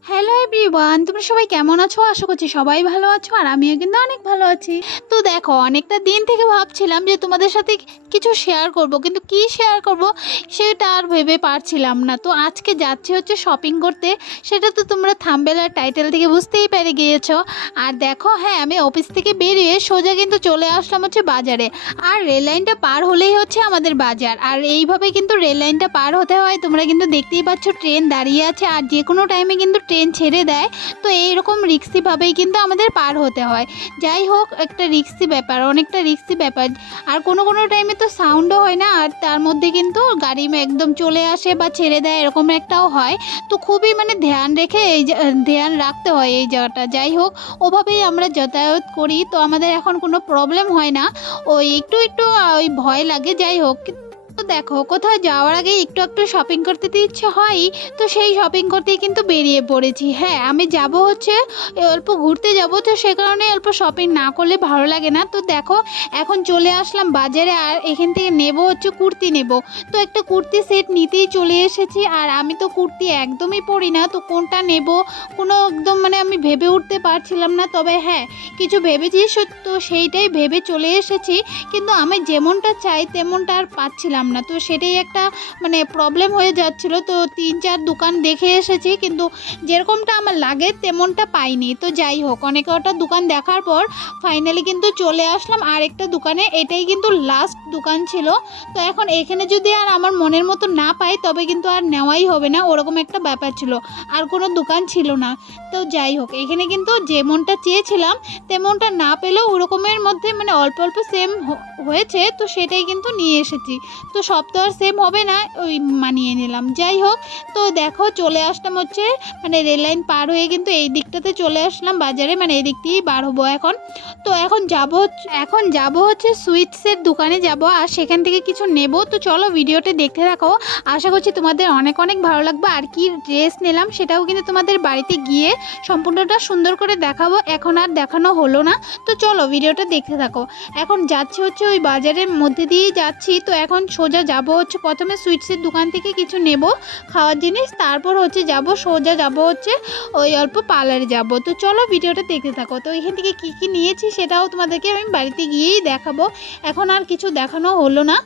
Hello everyone, তোমরা সবাই কেমন আছো? আশা করছি সবাই ভালো আছো আর আমিও কিন্তু অনেক ভালো আছি। তো দেখো, অনেকটা দিন থেকে ভাবছিলাম যে তোমাদের সাথে কিছু শেয়ার করব, কিন্তু কি শেয়ার করব সেটা আর ভেবে পারছিলাম না। তো আজকে যাচ্ছি হচ্ছে শপিং করতে, সেটা তো তোমরা থাম্বনেল আর টাইটেল থেকে বুঝতেই পেরে গিয়েছো। আর দেখো, হ্যাঁ, আমি অফিস থেকে বেরিয়ে সোজা কিন্তু চলে আসলাম হচ্ছে বাজারে। আর রেল লাইনটা পার হলেই হচ্ছে আমাদের বাজার, আর এইভাবে কিন্তু রেল লাইনটা পার হতে হয়। তোমরা কিন্তু দেখতেই পাচ্ছ ট্রেন দাঁড়িয়ে আছে, আর যে কোনো টাইমে কিন্তু ট্রেন ছেড়ে দেয়। তো এইরকম রিক্সিভাবেই কিন্তু আমাদের পার হতে হয়। যাই হোক, একটা রিক্সি ব্যাপার, অনেকটা রিক্সি ব্যাপার। আর কোনো কোনো টাইমে তো সাউন্ডও হয় না, আর তার মধ্যে কিন্তু গাড়ি একদম চলে আসে বা ছেড়ে দেয়, এরকম একটাও হয়। তো খুবই ধ্যান রেখে ধ্যান রাখতে হয় এই জায়গাটা। যাই হোক, ওভাবেই আমরা যাতায়াত করি, তো আমাদের এখন কোনো প্রবলেম হয় না। ওই একটু একটু ওই ভয় লাগে। যাই হোক, তো দেখো, কোথাও যাওয়ার আগে একটু একটু শপিং করতে তো ইচ্ছে হয়ই। তো সেই শপিং করতেই কিন্তু বেরিয়ে পড়েছি। হ্যাঁ, আমি যাব হচ্ছে অল্প ঘুরতে যাব, তো সে কারণে অল্প শপিং না করলে ভালো লাগে না। তো দেখো, এখন চলে আসলাম বাজারে, আর এখান থেকে নেব হচ্ছে কুর্তি নেব। তো একটা কুর্তি সেট নিতেই চলে এসেছি। আর আমি তো কুর্তি একদমই পরি না, তো কোনটা নেব কোনো একদম আমি ভেবে উঠতে পারছিলাম না। তবে হ্যাঁ, কিছু ভেবেছি, তো সেইটাই ভেবে চলে এসেছি। কিন্তু আমি যেমনটা চাই তেমনটা আর পাচ্ছিলাম না, তো সেটাই একটা প্রবলেম হয়ে যাচ্ছিল। তো 3-4 দোকান দেখে এসেছি, কিন্তু যেরকমটা আমার লাগে তেমনটা পাইনি। তো যাই হোক, অনেক কটা দোকান দেখার পর ফাইনালি কিন্তু চলে আসলাম আরেকটা দোকানে। এটাই কিন্তু লাস্ট দোকান ছিল। তো এখন এখানে যদি আর আমার মনের মতো না পাই, তবে কিন্তু আর নেওয়াই হবে না, ওরকম একটা ব্যাপার ছিল। আর কোনো দোকান ছিল না। তো যাই হোক, এখানে কিন্তু যেমনটা চেয়েছিলাম তেমনটা না পেলেও ওরকমের মধ্যে অল্প অল্প সেম হয়েছে, তো সেটাই কিন্তু নিয়ে এসেছি। তো সব তো আর সেম হবে না, ওই মানিয়ে নিলাম। যাই হোক, তো দেখো চলে আসলাম হচ্ছে রেল লাইন পার হয়ে কিন্তু এই দিকটাতে চলে আসলাম বাজারে, এই দিক দিয়েই বার হবো এখন। তো এখন যাব হচ্ছে সুইটসের দোকানে যাব, আর সেখান থেকে কিছু নেব। তো চলো ভিডিওটা দেখতে থাকো, আশা করছি তোমাদের অনেক অনেক ভালো লাগবে। আর কি ড্রেস নিলাম সেটাও কিন্তু তোমাদের বাড়িতে গিয়ে সম্পূর্ণটা সুন্দর করে দেখাবো, এখন আর দেখানো হলো না। তো চলো ভিডিওটা দেখতে থাকো। এখন যাচ্ছি হচ্ছে ওই বাজারের মধ্যে দিয়েই যাচ্ছি। তো এখন সোজা যাব হচ্ছে, প্রথমে সুইটসের দোকান থেকে কিছু নেব খাওয়ার জিনিস, তারপর হচ্ছে সোজা যাব হচ্ছে ওই অল্প পার্লারে যাব। তো চলো ভিডিওটা দেখতে থাকো। তো এখান থেকে কি কি নিয়েছি সেটাও তোমাদেরকে আমি বাড়িতে গিয়েই দেখাবো, এখন আর কিছু দেখানো হলো না।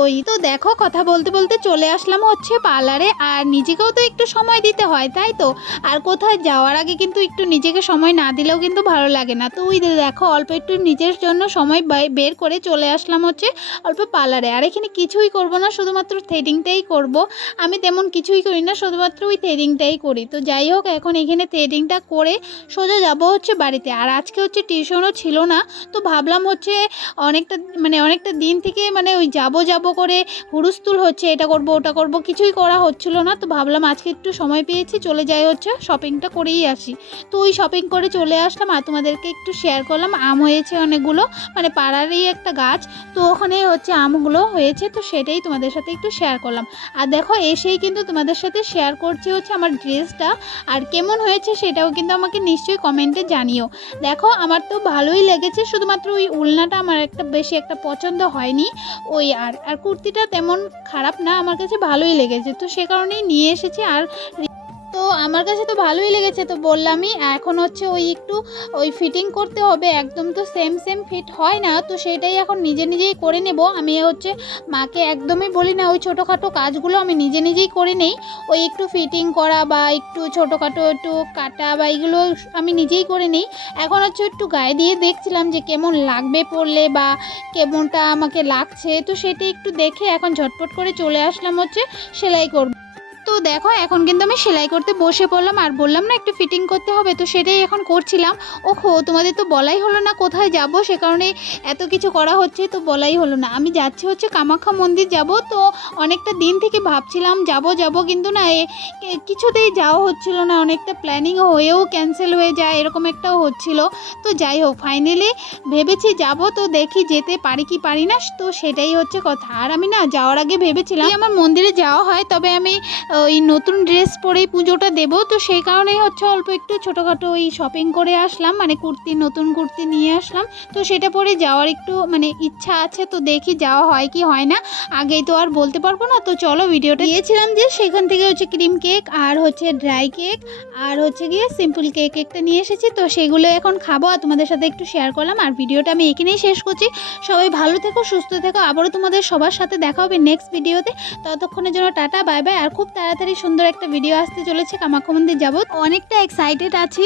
ওই তো দেখো, কথা বলতে বলতে চলে আসলাম হচ্ছে পার্লারে। আর নিজেকেও তো একটু সময় দিতে হয়, তাই তো। আর কোথায় যাওয়ার আগে কিন্তু একটু নিজেকে সময় না দিলেও কিন্তু ভালো লাগে না। তো ওই দেখো, অল্প একটু নিজের জন্য সময় বের করে চলে আসলাম হচ্ছে অল্প পার্লারে। আর এখানে কিছুই করব না, শুধুমাত্র থ্রেডিংটাই করব। আমি তেমন কিছুই করি না, শুধুমাত্র ওই থ্রেডিংটাই করি। তো যাই হোক, এখন এখানে থ্রেডিংটা করে সোজা যাব হচ্ছে বাড়িতে। আর আজকে হচ্ছে টিউশনও ছিল না, তো ভাবলাম হচ্ছে অনেকটা অনেকটা দিন থেকে ওই যাব যাব করে হুড়স্থুল হচ্ছে, এটা করব ওটা করব, কিছুই করা হচ্ছিল না। তো ভাবলাম আজকে একটু সময় পেয়েছি, চলে যাই হচ্ছে শপিংটা করেই আসি। তো ওই শপিং করে চলে আসলাম, আর তোমাদেরকে একটু শেয়ার করলাম। আম হয়েছে অনেকগুলো, পাড়ারই একটা গাছ, তো ওখানে হচ্ছে আমগুলো হয়েছে, তো সেটাই তোমাদের সাথে একটু শেয়ার করলাম। আর দেখো, এসেই কিন্তু তোমাদের সাথে শেয়ার করছি হচ্ছে আমার ড্রেসটা, আর কেমন হয়েছে সেটাও কিন্তু আমাকে নিশ্চয়ই কমেন্টে জানিও। দেখো, আমার তো ভালোই লেগেছে, শুধুমাত্র ওই উলনাটা আমার বেশি একটা পছন্দ হয়নি। ওই আর কুর্তিটা তেমন খারাপ না, আমার কাছে ভালোই লেগেছে, তো সে কারণেই নিয়ে এসেছি। আর তো আমার কাছে তো ভালোই লেগেছে, তো বললামই। এখন হচ্ছে ওই একটু ওই ফিটিং করতে হবে, একদম তো সেম সেম ফিট হয় না, তো সেটাই এখন নিজে নিজেই করে নেব। আমি হচ্ছে মাকে একদমই বলি না, ওই ছোটোখাটো কাজগুলো আমি নিজে নিজেই করে নেই। ওই একটু ফিটিং করা বা একটু ছোটোখাটো একটু কাটা বা এইগুলো আমি নিজেই করে নিই। এখন হচ্ছে একটু গায়ে দিয়ে দেখছিলাম যে কেমন লাগবে পরলে বা কেমনটা আমাকে লাগছে, তো সেটা একটু দেখে এখন ঝটপট করে চলে আসলাম হচ্ছে সেলাই করব। তো দেখো, এখন কিন্তু আমি সেলাই করতে বসে পড়লাম, আর বললাম না একটু ফিটিং করতে হবে, তো সেটাই এখন করছিলাম। ওহো, তোমাদের তো বলাই হলো না কোথায় যাব, সে কারণে এত কিছু করা হচ্ছে, তো বলাই হলো না। আমি যাচ্ছি হচ্ছে কামাখ্যা মন্দির যাব। তো অনেকটা দিন থেকে ভাবছিলাম যাব যাব, কিন্তু না কিছুতেই যাওয়া হচ্ছিল না, অনেকটা প্ল্যানিং হয়েও ক্যান্সেল হয়ে যায়, এরকম একটাও হচ্ছিল। তো যাই হোক, ফাইনালি ভেবেছি যাব, তো দেখি যেতে পারি কি পারি না, তো সেটাই হচ্ছে কথা। আর আমি না যাওয়ার আগে ভেবেছিলাম আমার মন্দিরে যাওয়া হয়, তবে আমি ওই নতুন ড্রেস পরেই পুজোটা দেবো, তো সেই কারণেই হচ্ছে অল্প একটু ছোটোখাটো ওই শপিং করে আসলাম, মানে কুর্তি, নতুন কুর্তি নিয়ে আসলাম। তো সেটা পরে যাওয়ার একটু মানে ইচ্ছা আছে, তো দেখি যাওয়া হয় কি হয় না, আগেই তো আর বলতে পারবো না। তো চলো ভিডিওটা দিয়েছিলাম যে সেখান থেকে হচ্ছে ক্রিম কেক আর হচ্ছে ড্রাই কেক আর হচ্ছে গিয়ে সিম্পল কেক একটা নিয়ে এসেছি, তো সেগুলো এখন খাবো আর তোমাদের সাথে একটু শেয়ার করলাম। আর ভিডিওটা আমি এখানেই শেষ করছি। সবাই ভালো থেকো, সুস্থ থেকো, আবারও তোমাদের সবার সাথে দেখা হবে নেক্সট ভিডিওতে। ততক্ষণের জন্য টাটা, বাই বাই। আর খুব তাড়াতাড়ি সুন্দর একটা ভিডিও আসতে চলেছে কামাখ্যা মন্দির যাবত, অনেকটা এক্সাইটেড আছি।